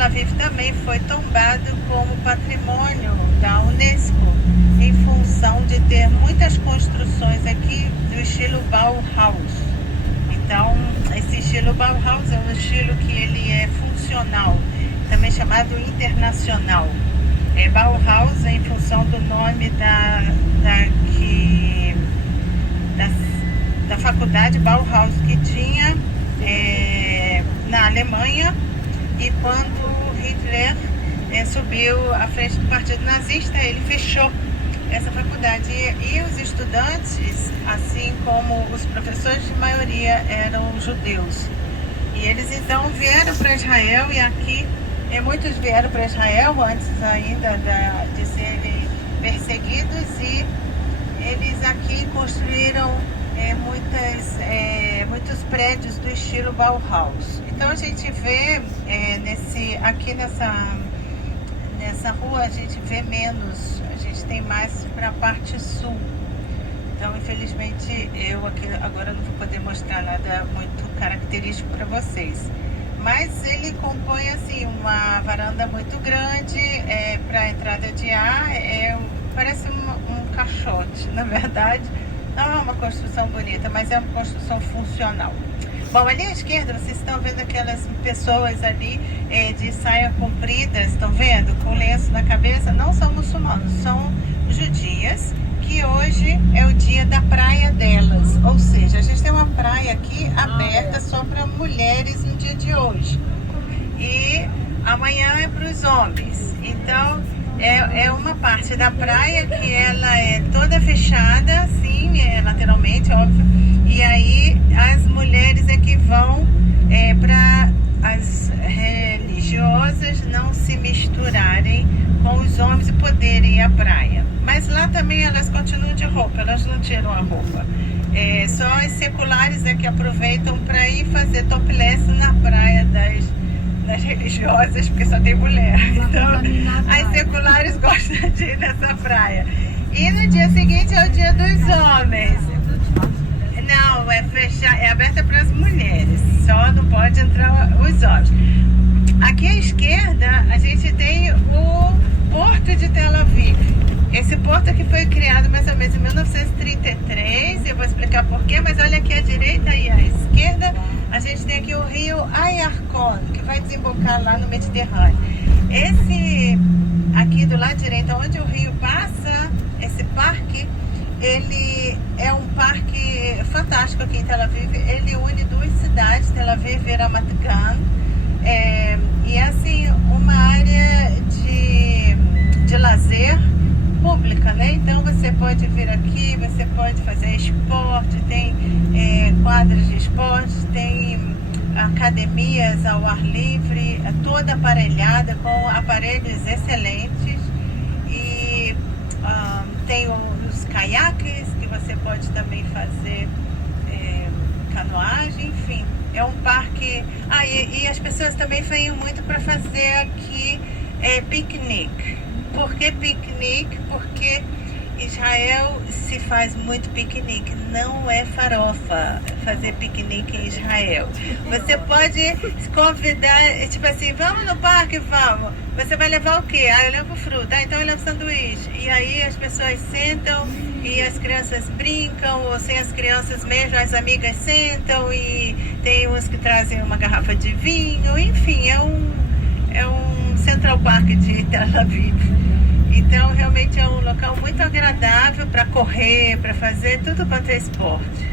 Tel Aviv também foi tombado como patrimônio da Unesco, em função de ter muitas construções aqui do estilo Bauhaus. Então, esse estilo Bauhaus é um estilo que ele é funcional, também chamado internacional. Bauhaus em função do nome da faculdade Bauhaus que tinha na Alemanha, e quando Hitler subiu à frente do partido nazista, ele fechou essa faculdade, e os estudantes, assim como os professores, de maioria eram judeus, e eles então vieram para Israel, e aqui muitos vieram para Israel antes ainda de serem perseguidos, e eles aqui construíram muitos prédios do estilo Bauhaus. Então a gente vê aqui nessa rua, a gente vê menos, a gente tem mais para a parte sul. Então, infelizmente, eu aqui agora não vou poder mostrar nada muito característico para vocês. Mas ele compõe assim uma varanda muito grande para entrada de ar, parece um caixote, na verdade. Não é uma construção bonita, mas é uma construção funcional. Bom, ali à esquerda vocês estão vendo aquelas pessoas ali de saia comprida, estão vendo? Com lenço na cabeça. Não são muçulmanos, são judias, que hoje é o dia da praia delas. Ou seja, a gente tem uma praia aqui aberta só para mulheres no dia de hoje. E amanhã é para os homens. Então, é uma parte da praia que ela é toda fechada, assim, lateralmente, óbvio. E aí as mulheres é que vão para as religiosas não se misturarem com os homens e poderem ir à praia. Mas lá também elas continuam de roupa, elas não tiram a roupa. Só as seculares é que aproveitam para ir fazer topless na praia das religiosas, porque só tem mulher. Então, as seculares gostam de ir nessa praia. E no dia seguinte é o dia dos homens. Não, é aberta para as mulheres, só não pode entrar os homens. Aqui à esquerda a gente tem o Porto de Tel Aviv. Esse porto aqui foi criado mais ou menos em 1933, eu vou explicar porquê, mas olha aqui à direita e à esquerda, a gente tem aqui o rio Ayarkon, que vai desembocar lá no Mediterrâneo. Esse aqui do lado direito, onde o rio passa, esse parque, ele é um parque fantástico aqui em Tel Aviv. Ele une duas cidades, Tel Aviv e Ramat Gan, e é assim uma área de lazer pública, né? Então você pode vir aqui, você pode fazer esporte, tem quadras de esporte, tem academias ao ar livre, toda aparelhada com aparelhos excelentes, e tem os caiaques que você pode também fazer canoagem, enfim, é um parque. E as pessoas também vêm muito para fazer aqui piquenique. Por que piquenique? Porque Israel se faz muito piquenique, não é farofa fazer piquenique em Israel. Você pode convidar, tipo assim, vamos no parque? Vamos. Você vai levar o quê? Eu levo fruta. Então eu levo sanduíche. E aí as pessoas sentam e as crianças brincam, ou sem as crianças mesmo, as amigas sentam, e tem uns que trazem uma garrafa de vinho, enfim, é um Central Park de Tel Aviv. Então, realmente é um local muito agradável para correr, para fazer tudo quanto é esporte.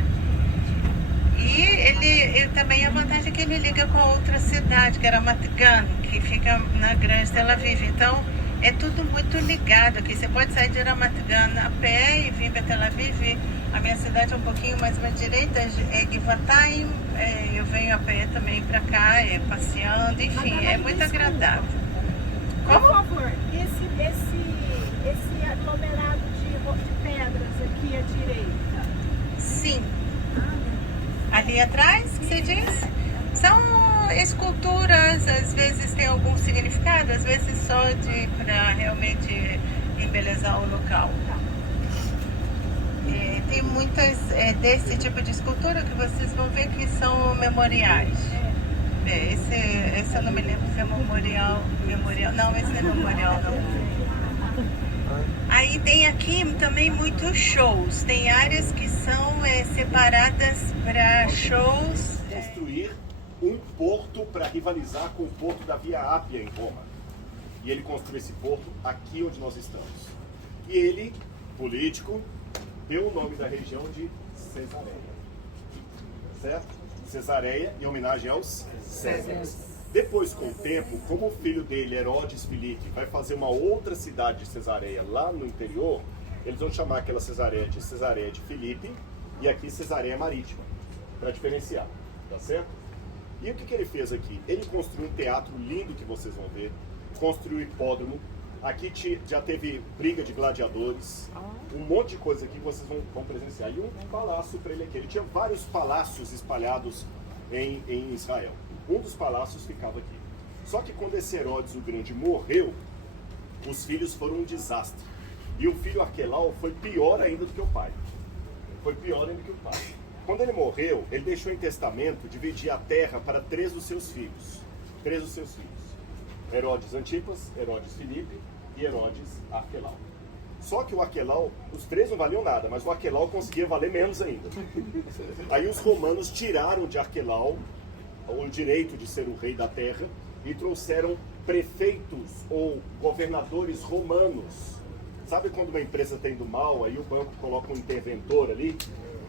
E ele também, a vantagem é que ele liga com outra cidade, que era Ramat Gan, que fica na grande Tel Aviv. Então, é tudo muito ligado aqui. Você pode sair de Ramat Gan a pé e vir para Tel Aviv. A minha cidade é um pouquinho mais à direita, é Givatayim. Eu venho a pé também para cá, passeando, enfim, é muito agradável. Por favor, esse aglomerado de pedras aqui à direita. Sim. Ali atrás, que você diz? São esculturas, às vezes tem algum significado, às vezes só para realmente embelezar o local. Tem muitas desse tipo de escultura que vocês vão ver que são memoriais. Esse eu não me lembro se é memorial. Não, esse não é memorial, não. Aí tem aqui também muitos shows. Tem áreas que são separadas para shows. Construir um porto para rivalizar com o porto da Via Ápia em Roma. E ele construiu esse porto aqui onde nós estamos. E ele, político, deu o nome da região de Cesareia. Certo? Cesareia em homenagem aos Césares. Depois, com o tempo, como o filho dele, Herodes Filipe, vai fazer uma outra cidade de Cesareia lá no interior, eles vão chamar aquela Cesareia de Filipe e aqui Cesareia Marítima, para diferenciar, tá certo? E o que ele fez aqui? Ele construiu um teatro lindo que vocês vão ver, construiu um hipódromo, aqui já teve briga de gladiadores, um monte de coisa aqui que vocês vão presenciar. E um palácio para ele aqui. Ele tinha vários palácios espalhados em Israel. Um dos palácios ficava aqui. Só que quando esse Herodes o Grande morreu, os filhos foram um desastre. E o filho Arquelau foi pior ainda do que o pai. Foi pior ainda que o pai. Quando ele morreu, ele deixou em testamento dividir a terra para 3 dos seus filhos. 3 dos seus filhos. Herodes Antipas, Herodes Filipe e Herodes Arquelau. Só que o Arquelau, os 3 não valiam nada, mas o Arquelau conseguia valer menos ainda. Aí os romanos tiraram de Arquelau o direito de ser o rei da terra e trouxeram prefeitos ou governadores romanos. Sabe quando uma empresa está indo mal, aí o banco coloca um interventor ali?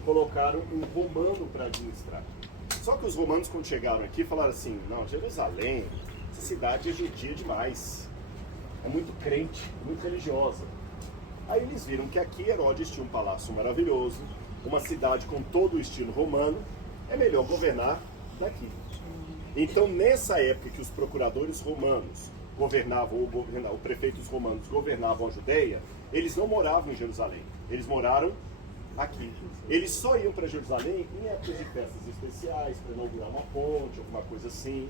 Colocaram um romano para administrar. Só que os romanos, quando chegaram aqui, falaram assim: não, Jerusalém, essa cidade é judia demais, é muito crente, muito religiosa. Aí eles viram que aqui Herodes tinha um palácio maravilhoso, uma cidade com todo o estilo romano, é melhor governar daqui. Então, nessa época que os procuradores romanos governavam, ou prefeitos romanos governavam a Judeia, eles não moravam em Jerusalém, eles moraram aqui. Eles só iam para Jerusalém em épocas de festas especiais, para inaugurar uma ponte, alguma coisa assim.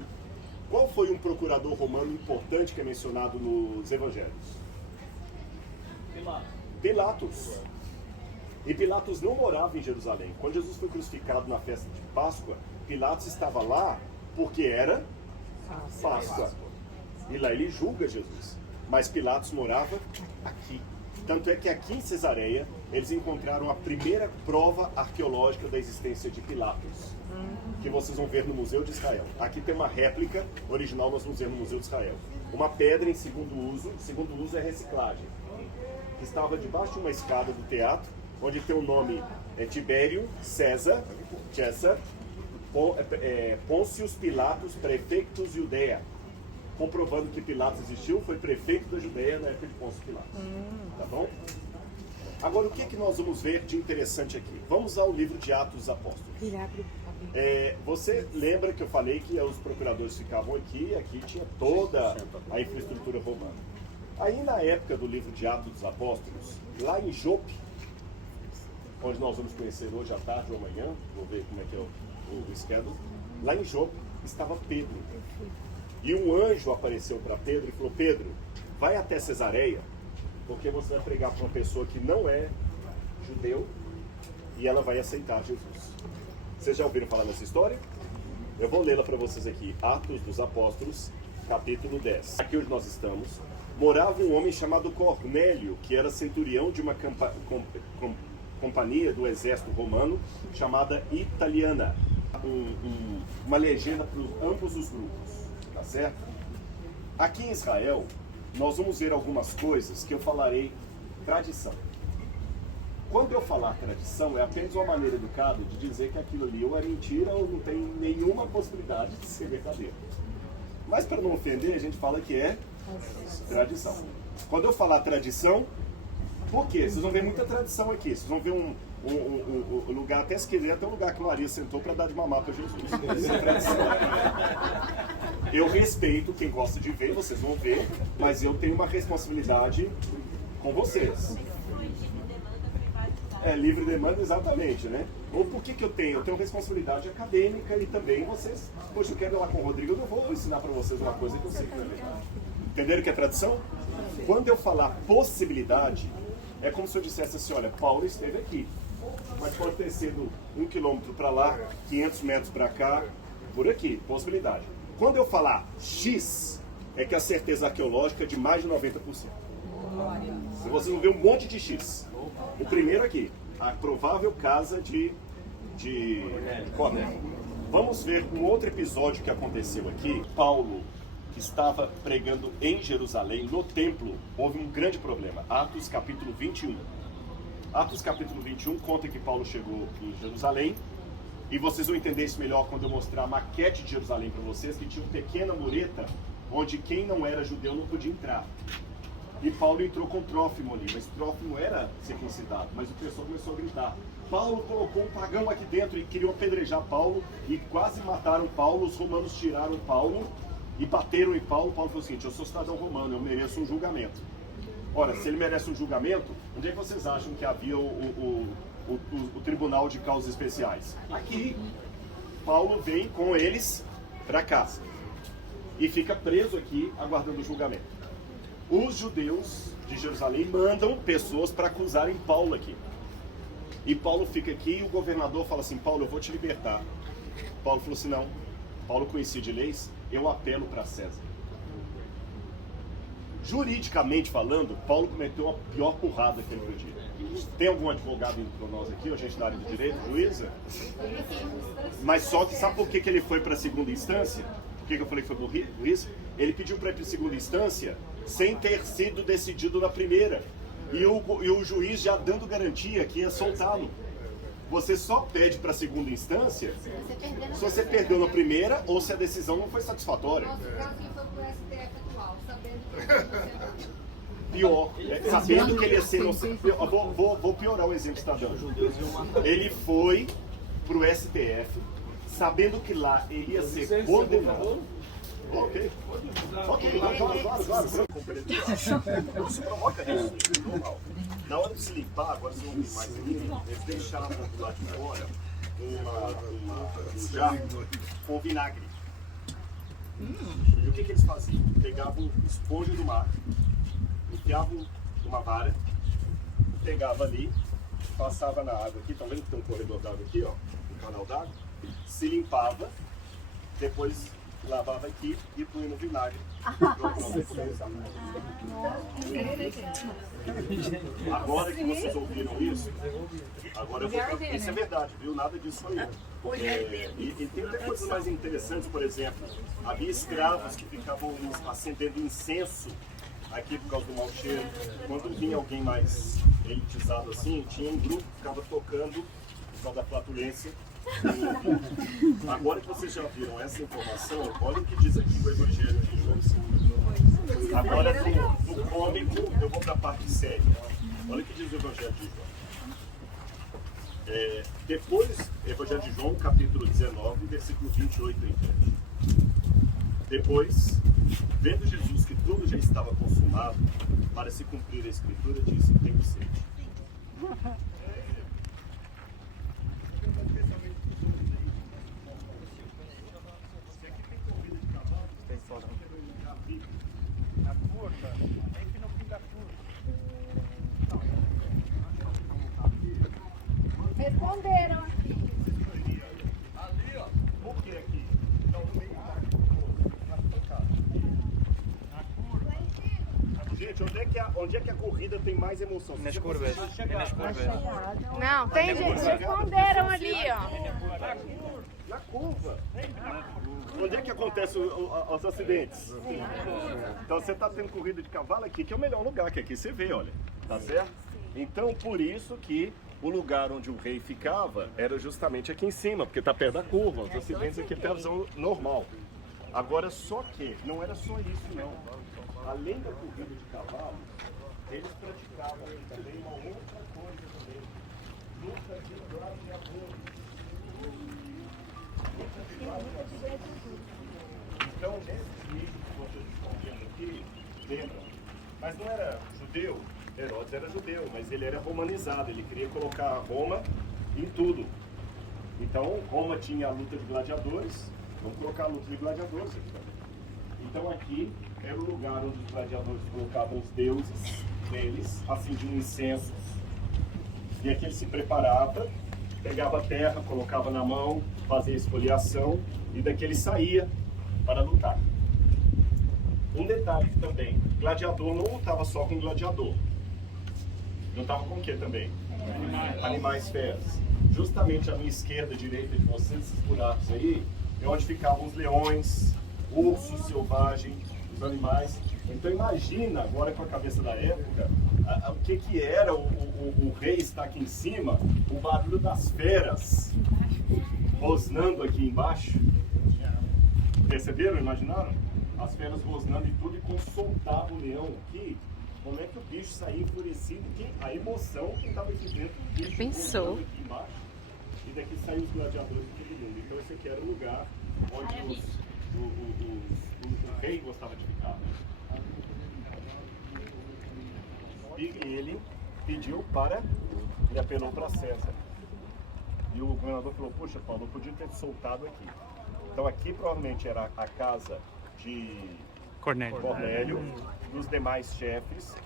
Qual foi um procurador romano importante que é mencionado nos evangelhos? Pilatos. E Pilatos não morava em Jerusalém. Quando Jesus foi crucificado na festa de Páscoa, Pilatos estava lá porque era Páscoa. E lá ele julga Jesus. Mas Pilatos morava aqui. Tanto é que aqui em Cesareia, eles encontraram a primeira prova arqueológica da existência de Pilatos, que vocês vão ver no Museu de Israel. Aqui tem uma réplica original, nós vamos ver no Museu de Israel. Uma pedra em segundo uso é reciclagem, que estava debaixo de uma escada do teatro, onde tem o nome Tibério, César, Pôncio Pilatos, prefeitos Judeia, comprovando que Pilatos existiu, foi prefeito da Judeia na época de Pôncio Pilatos. Tá bom? Agora, o que nós vamos ver de interessante aqui? Vamos ao livro de Atos dos Apóstolos. Você lembra que eu falei que os procuradores ficavam aqui, e aqui tinha toda a infraestrutura romana. Aí, na época do livro de Atos dos Apóstolos, lá em Jope, onde nós vamos conhecer hoje à tarde ou amanhã, vou ver como é que é o schedule, lá em Jope estava Pedro. E um anjo apareceu para Pedro e falou: Pedro, vai até Cesareia, porque você vai pregar para uma pessoa que não é judeu e ela vai aceitar Jesus. Vocês já ouviram falar nessa história? Eu vou lê-la para vocês aqui. Atos dos Apóstolos, capítulo 10. Aqui onde nós estamos, morava um homem chamado Cornélio, que era centurião de uma companhia do exército romano chamada Italiana. Uma legenda para ambos os grupos. Tá certo? Aqui em Israel, nós vamos ver algumas coisas que eu falarei tradição. Quando eu falar tradição, é apenas uma maneira educada de dizer que aquilo ali ou é mentira ou não tem nenhuma possibilidade de ser verdadeiro. Mas para não ofender, a gente fala que é tradição. Quando eu falar tradição, por quê? Vocês vão ver muita tradição aqui. Vocês vão ver um lugar, até se quiser, até um lugar que Maria sentou para dar de mamar para Jesus. Isso é tradição. Eu respeito quem gosta de ver, vocês vão ver, mas eu tenho uma responsabilidade com vocês. Livre demanda, exatamente, né? Ou por que eu tenho? Eu tenho responsabilidade acadêmica e também vocês... Poxa, eu quero ir lá com o Rodrigo, eu não vou ensinar para vocês uma coisa que eu sei que não é verdade. Entenderam o que é tradição? Quando eu falar possibilidade, é como se eu dissesse assim: olha, Paulo esteve aqui, mas pode ter sido 1 quilômetro para lá, 500 metros para cá, por aqui, possibilidade. Quando eu falar X, é que a certeza arqueológica é de mais de 90%. Se vocês vão ver um monte de X. O primeiro aqui, a provável casa de Cornélio. Vamos ver um outro episódio que aconteceu aqui. Paulo, que estava pregando em Jerusalém, no templo, houve um grande problema. Atos capítulo 21. Atos capítulo 21 conta que Paulo chegou em Jerusalém, e vocês vão entender isso melhor quando eu mostrar a maquete de Jerusalém para vocês, que tinha uma pequena mureta, onde quem não era judeu não podia entrar. E Paulo entrou com Trófimo ali, mas Trófimo era circuncidado, mas o pessoal começou a gritar. Paulo colocou um pagão aqui dentro e queriam apedrejar Paulo, e quase mataram Paulo. Os romanos tiraram Paulo e bateram em Paulo. Paulo falou o seguinte: eu sou cidadão romano, eu mereço um julgamento. Ora, se ele merece um julgamento, onde é que vocês acham que havia o tribunal de causas especiais? Aqui. Paulo vem com eles para cá e fica preso aqui aguardando o julgamento. Os judeus de Jerusalém mandam pessoas para acusarem Paulo aqui. E Paulo fica aqui e o governador fala assim: Paulo, eu vou te libertar. Paulo falou assim: não. Paulo conhecia de leis, eu apelo para César. Juridicamente falando, Paulo cometeu a pior burrada que ele podia. Tem algum advogado indo para nós aqui, ou gente da área do direito, juíza? Mas só que sabe por que ele foi para a segunda instância? Por que eu falei que foi burrice? Ele pediu para ir para a segunda instância sem ter sido decidido na primeira. E o juiz já dando garantia que ia soltá-lo. Você só pede para a segunda instância se você perdeu na primeira ou se a decisão não foi satisfatória. Pior, sabendo que ele ia ser inocente. Vou piorar o exemplo que está dando. Ele foi para o STF, sabendo que lá ele ia ser condenado. Ok. Claro. Isso provoca isso, normal. Na hora de se limpar, agora vocês vão ver mais aqui, eles deixavam do lado de fora um jarro com vinagre. E o que eles faziam? Pegavam esponja do mar, enfiavam numa vara, pegava ali, passava na água aqui, tá vendo que tem um corredor d'água aqui, ó, um canal d'água, se limpava, depois lavava aqui e punha no vinagre. Agora que vocês ouviram isso, agora eu vou pra... Isso é verdade, viu? Nada disso foi eu. E tem até coisas mais interessantes, por exemplo, havia escravos que ficavam acendendo incenso aqui por causa do mau cheiro. Quando vinha alguém mais elitizado assim, tinha um grupo que ficava tocando por causa da flatulência. Agora que vocês já viram essa informação, olha o que diz aqui o Evangelho de João. Agora, no cômico, eu vou para a parte séria. Olha o que diz o Evangelho de João. Depois, Evangelho de João, capítulo 19, versículo 28 em diante. Depois, vendo Jesus que tudo já estava consumado, para se cumprir a Escritura, disse: tenho sede. A curva, é que no fim da curva. Responderam aqui. Ali, ó. Por que aqui? Então, no meio da curva. Gente, onde é que a corrida tem mais emoção? Nas curvas. Não, tem gente. Responderam ali, ó. Na curva. Onde é que acontecem os acidentes? Então você está tendo corrida de cavalo aqui, que é o melhor lugar, que aqui você vê, olha. Tá certo? Então por isso que o lugar onde o rei ficava era justamente aqui em cima, porque está perto da curva. Os acidentes aqui é a visão normal. Agora só que não era só isso não. Além da corrida de cavalo, eles praticavam também uma outra coisa também. Luta de gladiadores. Então, nesse vídeo que vocês estão vendo aqui, lembra? Mas não era judeu, Herodes era judeu, mas ele era romanizado, ele queria colocar Roma em tudo. Então, Roma tinha a luta de gladiadores, vamos colocar a luta de gladiadores aqui também. Então, aqui era o lugar onde os gladiadores colocavam os deuses deles, acendiam incensos, e aqui ele se preparava, pegava a terra, colocava na mão, fazia esfoliação, e daqui ele saía para lutar. Um detalhe também, gladiador não lutava só com gladiador. Lutava com o que também? Animais feras. Justamente à minha esquerda e direita de vocês, esses buracos aí, é onde ficavam os leões, ursos selvagens, os animais. Então imagina, agora com a cabeça da época, o que era o rei estar aqui em cima, o barulho das feras rosnando aqui embaixo. Perceberam? Imaginaram? As feras rosnando e tudo, e quando soltava o leão aqui, como é que o bicho saía enfurecido? A emoção que estava aqui dentro, o bicho Pensou. rosnando aqui embaixo, e daqui saíam os gladiadores de todo mundo. Então esse aqui era o lugar onde o rei gostava de ficar. E ele pediu para, ele apelou para César. E o governador falou, poxa Paulo, eu podia ter te soltado aqui. Então aqui provavelmente era a casa de Cornélio, dos demais chefes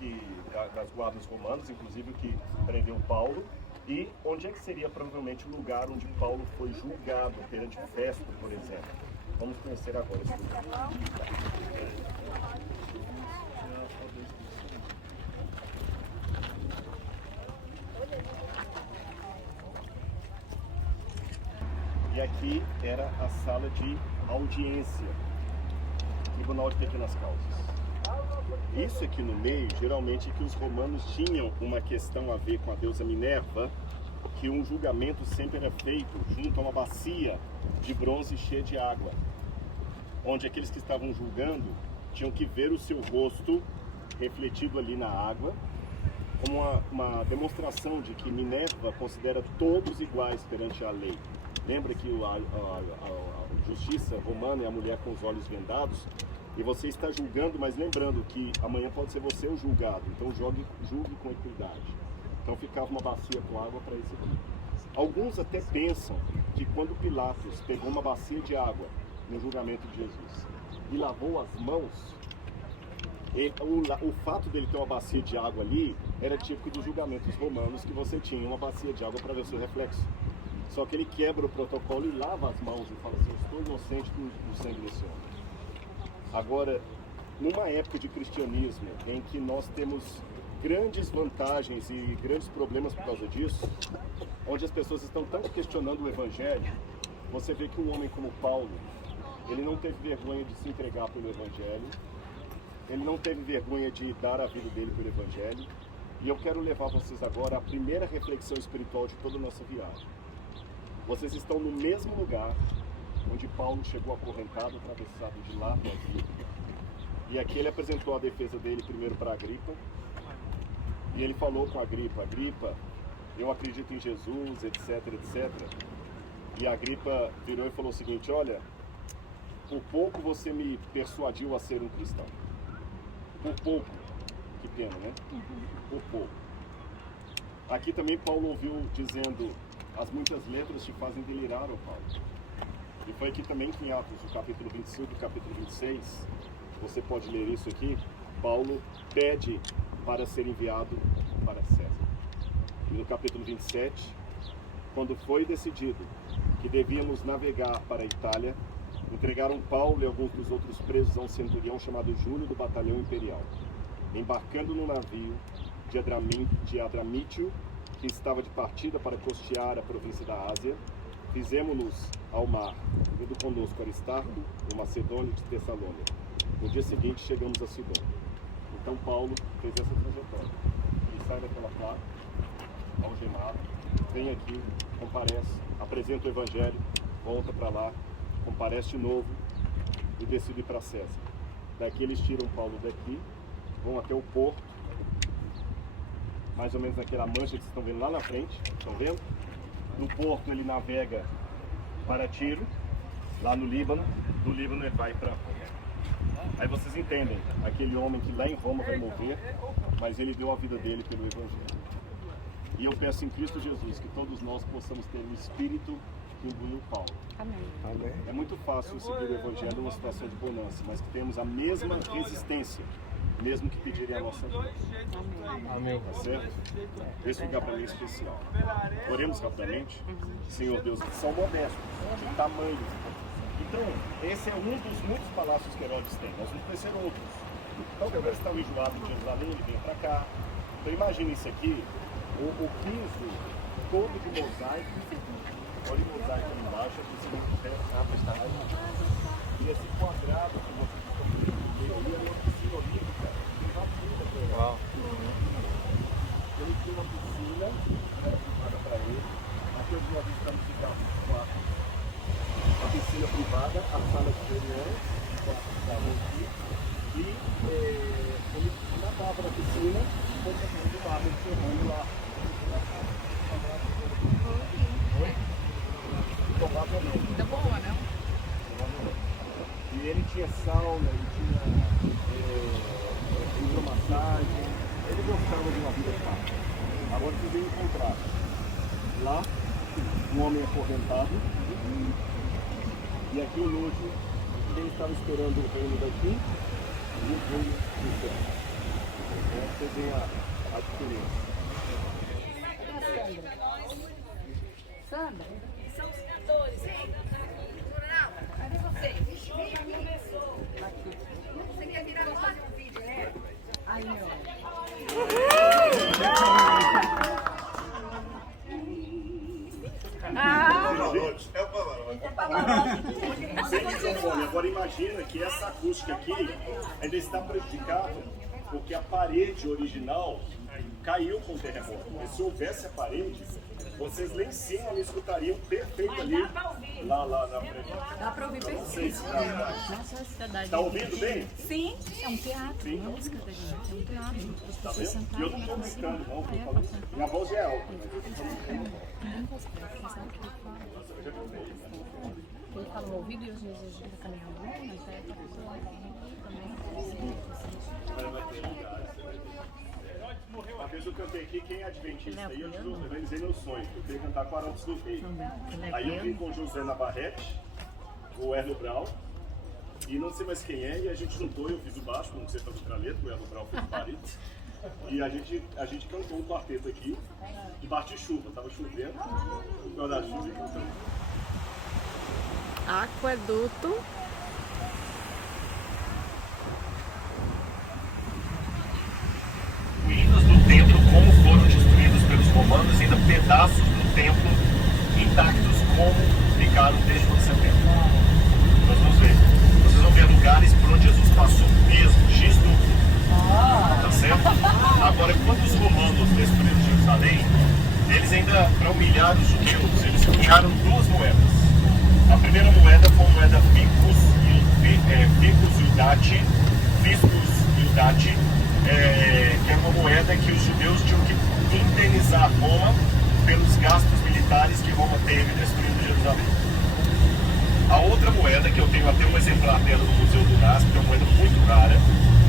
das guardas romanas, inclusive o que prendeu Paulo. E onde é que seria provavelmente o lugar onde Paulo foi julgado perante Festo, por exemplo? Vamos conhecer agora esse lugar. E aqui era a sala de audiência, Tribunal de Pequenas Causas. Isso aqui no meio, geralmente, é que os romanos tinham uma questão a ver com a deusa Minerva, que um julgamento sempre era feito junto a uma bacia de bronze cheia de água, onde aqueles que estavam julgando tinham que ver o seu rosto refletido ali na água, como uma demonstração de que Minerva considera todos iguais perante a lei. Lembra que a justiça romana é a mulher com os olhos vendados, e você está julgando, mas lembrando que amanhã pode ser você o julgado, então julgue com equidade. Então ficava uma bacia com água para esse aqui. Alguns até pensam que quando Pilatos pegou uma bacia de água no julgamento de Jesus e lavou as mãos, o fato dele ter uma bacia de água ali era típico dos julgamentos romanos, que você tinha uma bacia de água para ver o seu reflexo. Só que ele quebra o protocolo e lava as mãos e fala assim, eu estou inocente do sangue desse homem. Agora, numa época de cristianismo em que nós temos grandes vantagens e grandes problemas por causa disso, onde as pessoas estão tanto questionando o Evangelho, você vê que um homem como Paulo, ele não teve vergonha de se entregar pelo Evangelho, ele não teve vergonha de dar a vida dele pelo Evangelho, e eu quero levar vocês agora à primeira reflexão espiritual de toda a nossa viagem. Vocês estão no mesmo lugar onde Paulo chegou acorrentado, atravessado de lá para aqui. E aqui ele apresentou a defesa dele primeiro para Agripa. E ele falou com Agripa, eu acredito em Jesus, etc, etc. E Agripa virou e falou o seguinte, olha, por pouco você me persuadiu a ser um cristão. Por pouco. Que pena, né? Por pouco. Aqui também Paulo ouviu dizendo, as muitas letras te fazem delirar, ó Paulo. E foi aqui também que em Atos, no capítulo 25 e capítulo 26, você pode ler isso aqui, Paulo pede para ser enviado para César. E no capítulo 27, quando foi decidido que devíamos navegar para a Itália, entregaram Paulo e alguns dos outros presos a um centurião chamado Júlio do batalhão imperial. Embarcando no navio de Adramítio, que estava de partida para costear a província da Ásia, fizemos-nos ao mar, tendo conosco Aristarco, o Macedônio de Tessalônica. No dia seguinte chegamos a Sidônia. Então Paulo fez essa trajetória. Ele sai daquela placa, algemado, vem aqui, comparece, apresenta o Evangelho, volta para lá, comparece de novo e decide ir para César. Daqui eles tiram Paulo daqui, vão até o porto, mais ou menos naquela mancha que vocês estão vendo lá na frente, estão vendo? No porto ele navega para Tiro, lá no Líbano, do Líbano ele vai para Roma. Aí vocês entendem, aquele homem que lá em Roma vai morrer, mas ele deu a vida dele pelo Evangelho. E eu peço em Cristo Jesus que todos nós possamos ter o espírito que engoliu Paulo. Amém. É muito fácil seguir o Evangelho numa situação de bonança, mas que temos a mesma resistência, mesmo que pedirem a nossa vida. Amém. Tá certo? Esse lugar para mim é especial. Oremos rapidamente. Senhor Deus, que são modestos, de tamanhos, Então, esse é um dos muitos palácios que Herodes tem. Nós vamos conhecer outros. Então, Herodes estava enjoado de Jerusalém, ele vem para cá. Então, imagina isso aqui, o piso todo de mosaico. Olha o mosaico ali embaixo, aqui você tem e esse quadrado que você está vendo ali é uma piscina olímpica. Tem vacina para ele. Uau. Ele tem uma piscina privada para ele. Aqui onde nós estamos de carro quarto. A piscina privada, a sala de reunião, aqui. E ele nadava na piscina, foi tomando água de ferrando lá. Oi? Provavelmente. Tá boa, né? E ele tinha sauna, ele tinha hidromassagem, ele gostava de uma vida fácil. Agora vocês vêm encontrar lá um homem acorrentado e aqui o luxo, quem estava esperando o reino daqui e o reino do céu. Então você vê a diferença. Sandra? São os cantores. Cadê vocês? Você quer virar fazer um vídeo, né? Aí, não. Sem microfone. Agora imagina que essa acústica aqui ainda está prejudicada porque a parede original caiu com o terremoto. E se houvesse a parede, vocês lá em cima me escutariam perfeito ali. Lá na frente. Dá pra ouvir Não sei se perfeito. tá ouvindo bem? Sim, é um teatro, não é música da gente, é um teatro. As Tá pessoas vendo? E eu não estou sentadas brincando, não. Tô falando. Minha voz é alta. Ele fala no ouvido e às vezes a gente tá caminhando, mas aí a pessoa também. Uma vez eu cantei aqui, quem é adventista aí, eu organizei meu sonho. Eu queria cantar com Arautos do Rei. Aí eu vim com o José Navarrete, o Erno Brau, e não sei mais quem é, e a gente juntou, eu fiz o baixo, não sei fazer pra letra, o Erno Brau fez o parito. E a gente cantou um quarteto aqui, debaixo de chuva, tava chovendo, no da chuva e cantando. Aqueduto. Ruínas do templo, como foram destruídos pelos romanos, e ainda pedaços do templo intactos, como ficaram desde o setembro. Nós vamos ver. Vocês vão ver lugares por onde Jesus passou mesmo, gisto. Tá certo? Agora, quando os romanos destruíram Jerusalém, eles ainda, para humilhar os judeus, eles colocaram duas moedas. A primeira moeda foi a moeda Vicus Iudate, que era uma moeda que os judeus tinham que indenizar Roma pelos gastos militares que Roma teve destruindo Jerusalém. A outra moeda, que eu tenho até um exemplar dela no Museu do NASP, que é uma moeda muito rara,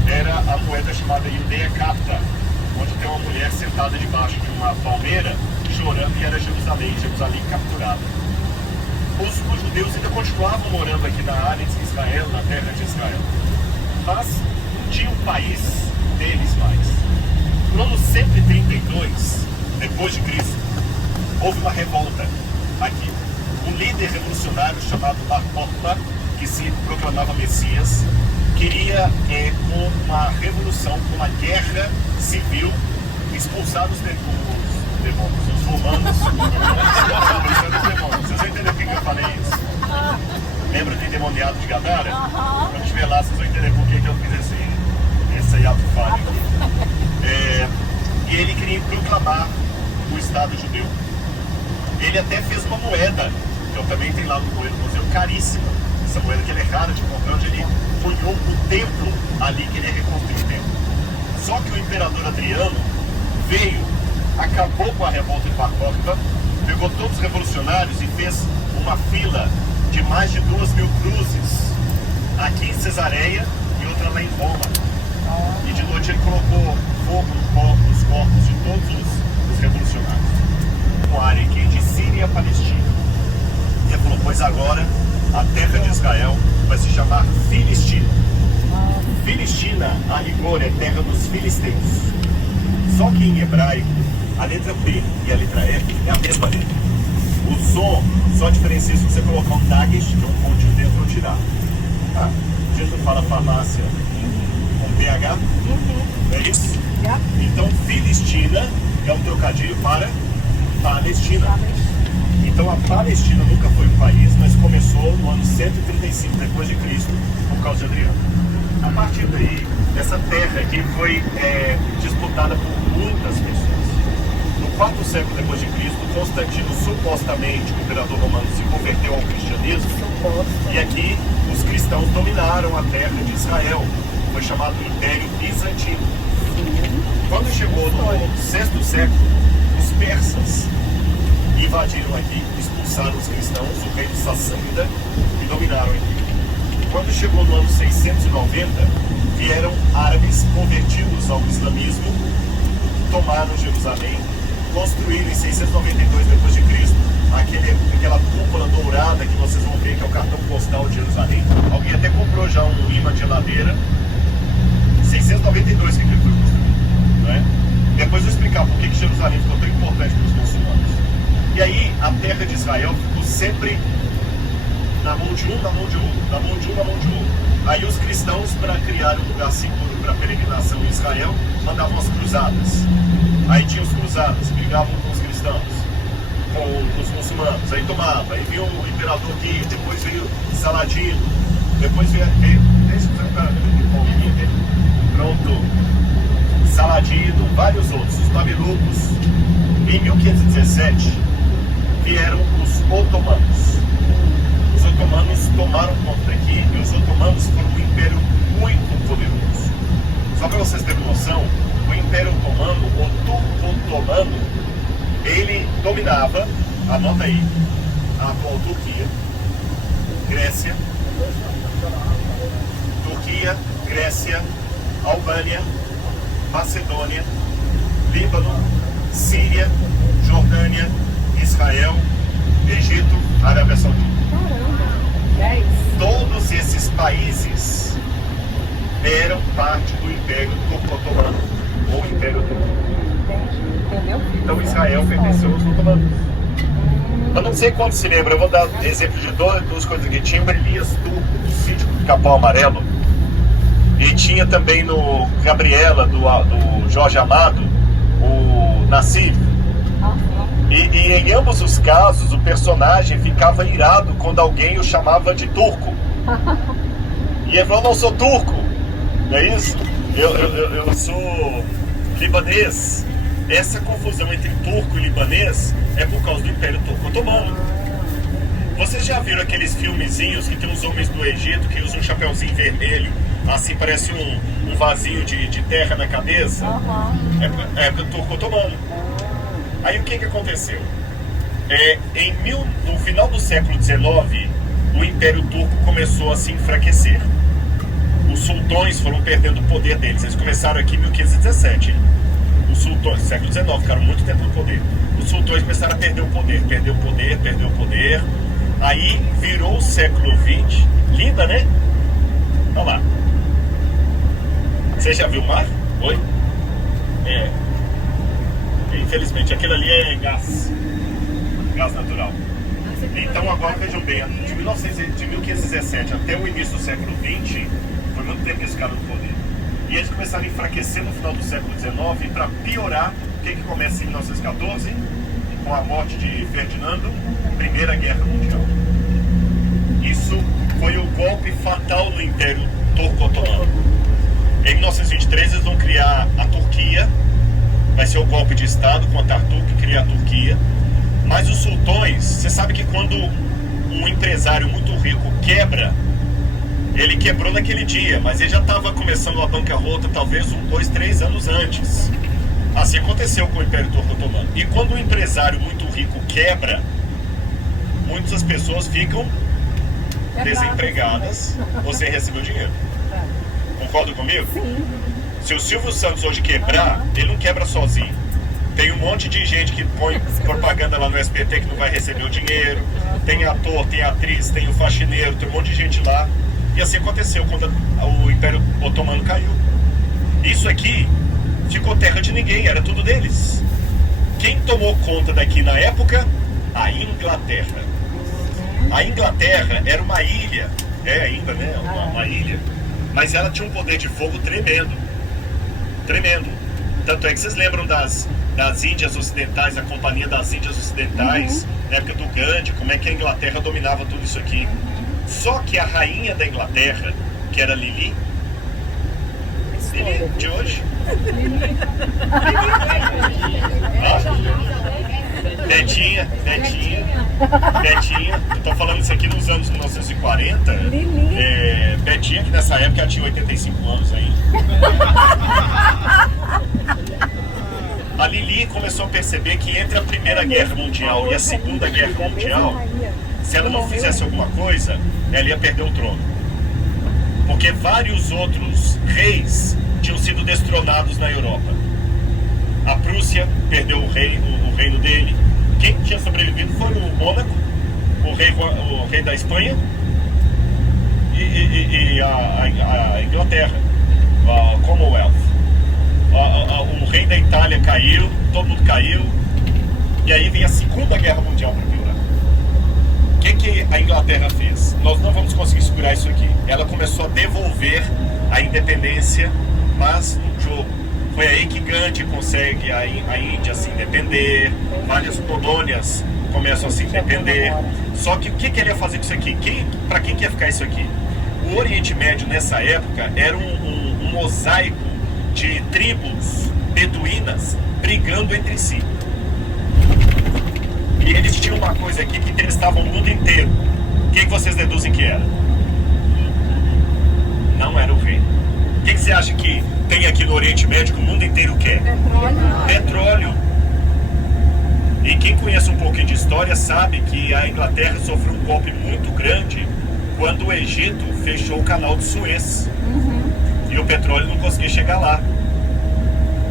era a moeda chamada Iudeia Capta, onde tem uma mulher sentada debaixo de uma palmeira, chorando, e era Jerusalém capturada. Os judeus ainda continuavam morando aqui na área de Israel, na terra de Israel, mas não tinha um país deles mais. No ano 132 depois de Cristo, houve uma revolta aqui. Um líder revolucionário chamado Bar Kokhba, que se proclamava Messias, queria com uma revolução, com uma guerra civil, expulsar os demônios, os romanos. Vocês vão entender por que eu falei isso? Lembra do endemoniado de Gadara? Quando estiver lá, vocês vão entender por que eu fiz esse ato falho aqui. E ele queria proclamar o Estado judeu. Ele até fez uma moeda, que eu também tenho lá no museu, caríssima. Essa moeda que ele é rara de comprar, onde ele punhou o templo ali, que ele ia reconstruir o templo. Só que o imperador Adriano veio, acabou com a revolta de Bar Kokhba, pegou todos os revolucionários e fez uma fila de mais de 2.000 cruzes aqui em Cesareia e outra lá em Roma. E de noite ele colocou fogo nos corpos de todos os revolucionários. Uma área aqui de Síria e Palestina. E ele falou, pois agora a terra de Israel vai se chamar Filistina. Filistina, a rigor, é terra dos filisteus. Só que em hebraico, a letra P e a letra E é a mesma letra. O som só diferencia se você colocar um dagesh, que é um pontinho dentro, ou tirar. Ah, a gente não fala farmácia com PH, não é isso? Então, Filistina é um trocadilho para Palestina. Então, a Palestina nunca foi um país, mas começou no ano 135 depois de Cristo, por causa de Adriano. A partir daí, essa terra aqui foi disputada por muitas pessoas. No 4º século depois de Cristo, Constantino, supostamente, o imperador romano, se converteu ao cristianismo. E aqui, os cristãos dominaram a terra de Israel. Foi chamado Império Bizantino. Quando chegou no 6º século, os persas invadiram aqui, expulsaram os cristãos, o rei de Sassânida, e dominaram aqui. Quando chegou no ano 690, vieram árabes convertidos ao islamismo, tomaram Jerusalém, construíram em 692 depois de Cristo aquela cúpula dourada que vocês vão ver que é o cartão postal de Jerusalém. Alguém até comprou já um imã de geladeira. 692 que ele foi construído, não é? Depois eu vou explicar por que Jerusalém ficou tão importante para os muçulmanos. E aí a terra de Israel ficou sempre na mão de um, na mão de um, na mão de um, na mão de um. Aí os cristãos, para criar um lugar seguro para peregrinação em Israel, mandavam as cruzadas. Aí tinha os cruzadas, brigavam com os cristãos, com os muçulmanos, aí tomava, aí veio o imperador aqui, depois veio Saladino, depois veio pronto, Saladino, vários outros, os mamelucos. Em 1517 vieram os otomanos. Os otomanos tomaram conta daqui e os otomanos foram um império muito poderoso. Só para vocês terem noção, o Império Otomano, o Turco Otomano, ele dominava, anota aí, a atual Turquia, Grécia, Albânia, Macedônia, Líbano, Síria, Jordânia, Israel, Egito, Arábia Saudita. Todos esses países eram parte do Império Turco-Otomano, ou Império Turco. Então Israel pertenceu aos otomanos. Eu não sei quanto se lembra, eu vou dar exemplo de duas coisas aqui. Tinha o Elias Turco, do sítio do Capão Amarelo, e tinha também no Gabriela, do Jorge Amado, o Nassif. E em ambos os casos, o personagem ficava irado quando alguém o chamava de turco. E ele falou, não sou turco, não é isso? Eu sou libanês. Essa confusão entre turco e libanês é por causa do Império Turco-Otomano. Vocês já viram aqueles filmezinhos que tem uns homens do Egito que usam um chapeuzinho vermelho, assim parece um vasinho de terra na cabeça? É época do Turco-Otomano. Aí o que aconteceu? No final do século XIX, o Império Turco começou a se enfraquecer. Os sultões foram perdendo o poder deles. Eles começaram aqui em 1517. Os sultões, século XIX, ficaram muito tempo no poder. Os sultões começaram a perder o poder. Perdeu o poder. Aí virou o século XX. Linda, né? Olha lá. Você já viu o mar? Oi? Infelizmente, aquilo ali é gás natural. Então agora vejam bem, de 1517 até o início do século XX, foi muito tempo que esse cara no poder. E eles começaram a enfraquecer no final do século XIX, e para piorar, o que começa em 1914? Com a morte de Ferdinando, Primeira Guerra Mundial. Isso foi o golpe fatal no Império Turco-Otomano. Em 1923 eles vão criar a Turquia. Vai ser o golpe de Estado com a Atatürk, que cria a Turquia. Mas os sultões, você sabe que quando um empresário muito rico quebra, ele quebrou naquele dia, mas ele já estava começando a bancarrota talvez 2, 3 anos antes. Assim aconteceu com o Império Turco-Otomano. E quando um empresário muito rico quebra, muitas pessoas ficam desempregadas ou sem receber o dinheiro. Concorda comigo? Sim. Se o Silvio Santos hoje quebrar, ele não quebra sozinho. Tem um monte de gente que põe propaganda lá no SBT que não vai receber o dinheiro. Tem ator, tem atriz, tem o faxineiro, tem um monte de gente lá. E assim aconteceu quando o Império Otomano caiu. Isso aqui ficou terra de ninguém, era tudo deles. Quem tomou conta daqui na época? a Inglaterra. A Inglaterra era uma ilha, ainda, né? Uma ilha, mas ela tinha um poder de fogo tremendo. Tremendo. Tanto é que vocês lembram das Índias Ocidentais, a Companhia das Índias Ocidentais, na época do Gandhi, como é que a Inglaterra dominava tudo isso aqui. Só que a rainha da Inglaterra, que era Lili de hoje. Betinha. Eu tô falando isso aqui nos anos 1940. Betinha, que nessa época ela tinha 85 anos aí. A Lili começou a perceber que entre a Primeira Guerra Mundial e a Segunda Guerra Mundial, se ela não fizesse alguma coisa, ela ia perder o trono. Porque vários outros reis tinham sido destronados na Europa. A Prússia perdeu o reino dele. Quem tinha sobrevivido foi o Mônaco, o rei da Espanha, e a Inglaterra, a Commonwealth. O rei da Itália caiu, todo mundo caiu, e aí vem a Segunda Guerra Mundial para piorar. O que a Inglaterra fez? Nós não vamos conseguir segurar isso aqui. Ela começou a devolver a independência, mas no jogo. Foi aí que Gandhi consegue a Índia se independer, várias colônias começam a se independer. Só que o que ele ia fazer com isso aqui? Para quem que ia ficar isso aqui? O Oriente Médio nessa época era um mosaico de tribos beduínas brigando entre si. E eles tinham uma coisa aqui que interessavam o mundo inteiro. Quem que vocês deduzem que era? Não era o rei. O que você acha que tem aqui no Oriente Médio que o mundo inteiro quer? Petróleo. E quem conhece um pouquinho de história sabe que a Inglaterra sofreu um golpe muito grande quando o Egito fechou o canal de Suez. E o petróleo não conseguia chegar lá.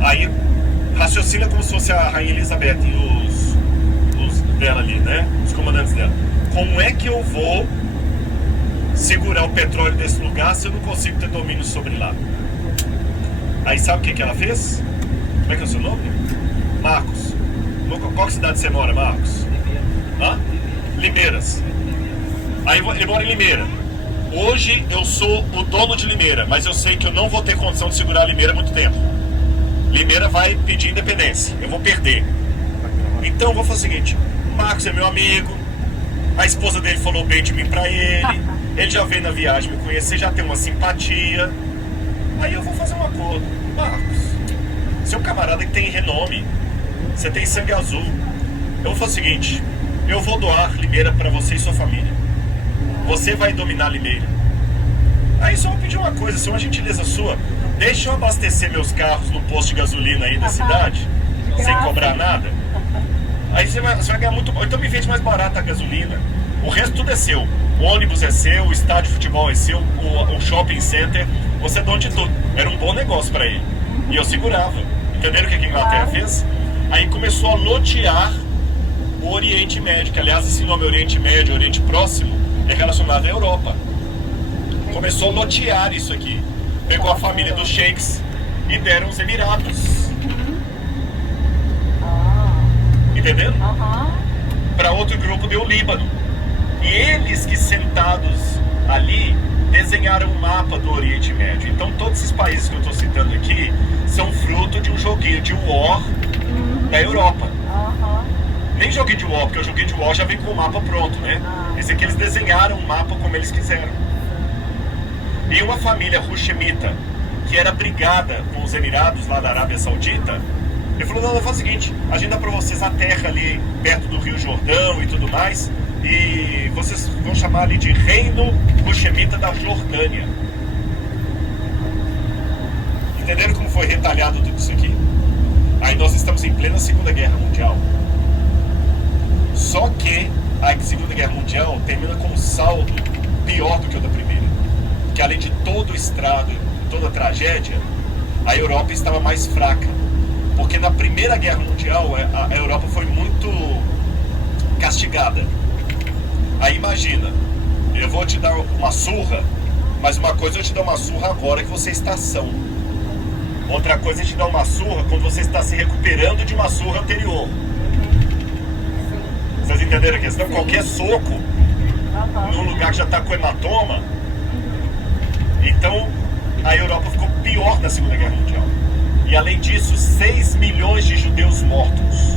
Aí raciocina como se fosse a Rainha Elizabeth e os dela ali, né? Os comandantes dela. Como é que eu vou segurar o petróleo desse lugar se eu não consigo ter domínio sobre lá? Aí sabe o que ela fez? Como é que é o seu nome? Marcos. Qual cidade você mora, Marcos? Hã? Limeiras. Aí ele mora em Limeira. Hoje eu sou o dono de Limeira, mas eu sei que eu não vou ter condição de segurar a Limeira há muito tempo. Limeira vai pedir independência, eu vou perder. Então eu vou fazer o seguinte: Marcos é meu amigo, a esposa dele falou bem de mim pra ele, ele já veio na viagem me conhecer, já tem uma simpatia. Aí eu vou fazer um acordo. Marcos, você é um camarada que tem renome, você tem sangue azul. Eu vou fazer o seguinte: eu vou doar Limeira pra você e sua família. Você vai dominar Limeira. Aí só vou pedir uma coisa, se é uma gentileza sua, deixa eu abastecer meus carros no posto de gasolina aí da cidade, sem cobrar nada. Aí você vai ganhar muito. Então me vende mais barata a gasolina. O resto tudo é seu. O ônibus é seu, o estádio de futebol é seu, o shopping center, você é dono de tudo. Era um bom negócio para ele. E eu segurava. Entenderam o que a Inglaterra fez? Aí começou a lotear o Oriente Médio, que aliás esse nome Oriente Médio, Oriente Próximo, é relacionado à Europa. Começou a lotear isso aqui. Pegou a família dos sheiks e deram os Emirados. Entendendo? Para outro grupo deu o Líbano. E eles que sentados ali desenharam um mapa do Oriente Médio. Então todos esses países que eu estou citando aqui são fruto de um joguinho de war da Europa. Nem joguinho de war, porque o joguinho de war já vem com o mapa pronto, né? Esse aqui eles desenharam um mapa como eles quiseram. E uma família Hashemita, que era brigada com os Emirados lá da Arábia Saudita, ele falou: não, faz o seguinte, a gente dá pra vocês a terra ali perto do Rio Jordão e tudo mais, e vocês vão chamar ali de Reino Hashemita da Jordânia. Entenderam como foi retalhado tudo isso aqui? Aí nós estamos em plena Segunda Guerra Mundial. Só que a Segunda Guerra Mundial termina com um saldo pior do que o da Primeira. Que além de todo o estrago, toda a tragédia, a Europa estava mais fraca. Porque na Primeira Guerra Mundial a Europa foi muito castigada. Aí imagina, eu vou te dar uma surra, mas uma coisa é eu te dar uma surra agora que você está são. Outra coisa é te dar uma surra quando você está se recuperando de uma surra anterior. Vocês entenderam a questão? Qualquer soco num lugar que já está com hematoma. Então, a Europa ficou pior na Segunda Guerra Mundial. E além disso, 6 milhões de judeus mortos.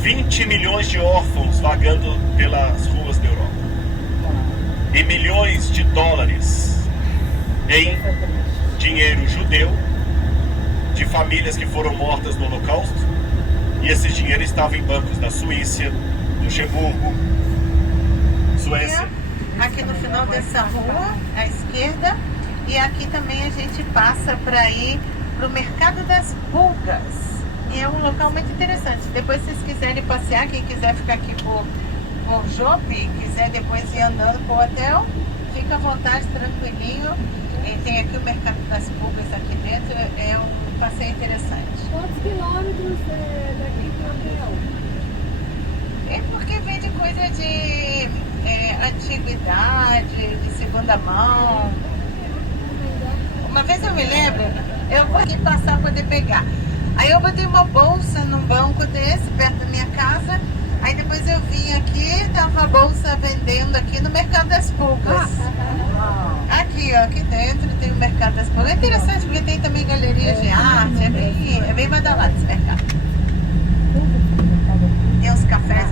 20 milhões de órfãos vagando pelas ruas da Europa. E milhões de dólares em dinheiro judeu de famílias que foram mortas no Holocausto. E esse dinheiro estava em bancos da Suíça, Luxemburgo, Suécia. Aqui no final dessa rua, à esquerda, e aqui também a gente passa para ir para o Mercado das Pulgas. E é um local muito interessante. Depois, se vocês quiserem passear, quem quiser ficar aqui por Jope, quiser depois ir andando para o hotel, fica à vontade, tranquilinho. E tem aqui o Mercado das Pulgas aqui dentro, é um passeio interessante. Quantos quilômetros daqui para o hotel? É porque vende coisa de antiguidade, de segunda mão. Uma vez eu me lembro, eu vou aqui passar para poder pegar. Aí eu botei uma bolsa num banco desse, perto da minha casa. Aí depois eu vim aqui, tava a bolsa vendendo aqui no Mercado das Pulgas. Aqui, ó, aqui dentro tem o Mercado das Pulgas. É interessante porque tem também galerias de arte, é bem badalado esse mercado. Tem uns cafés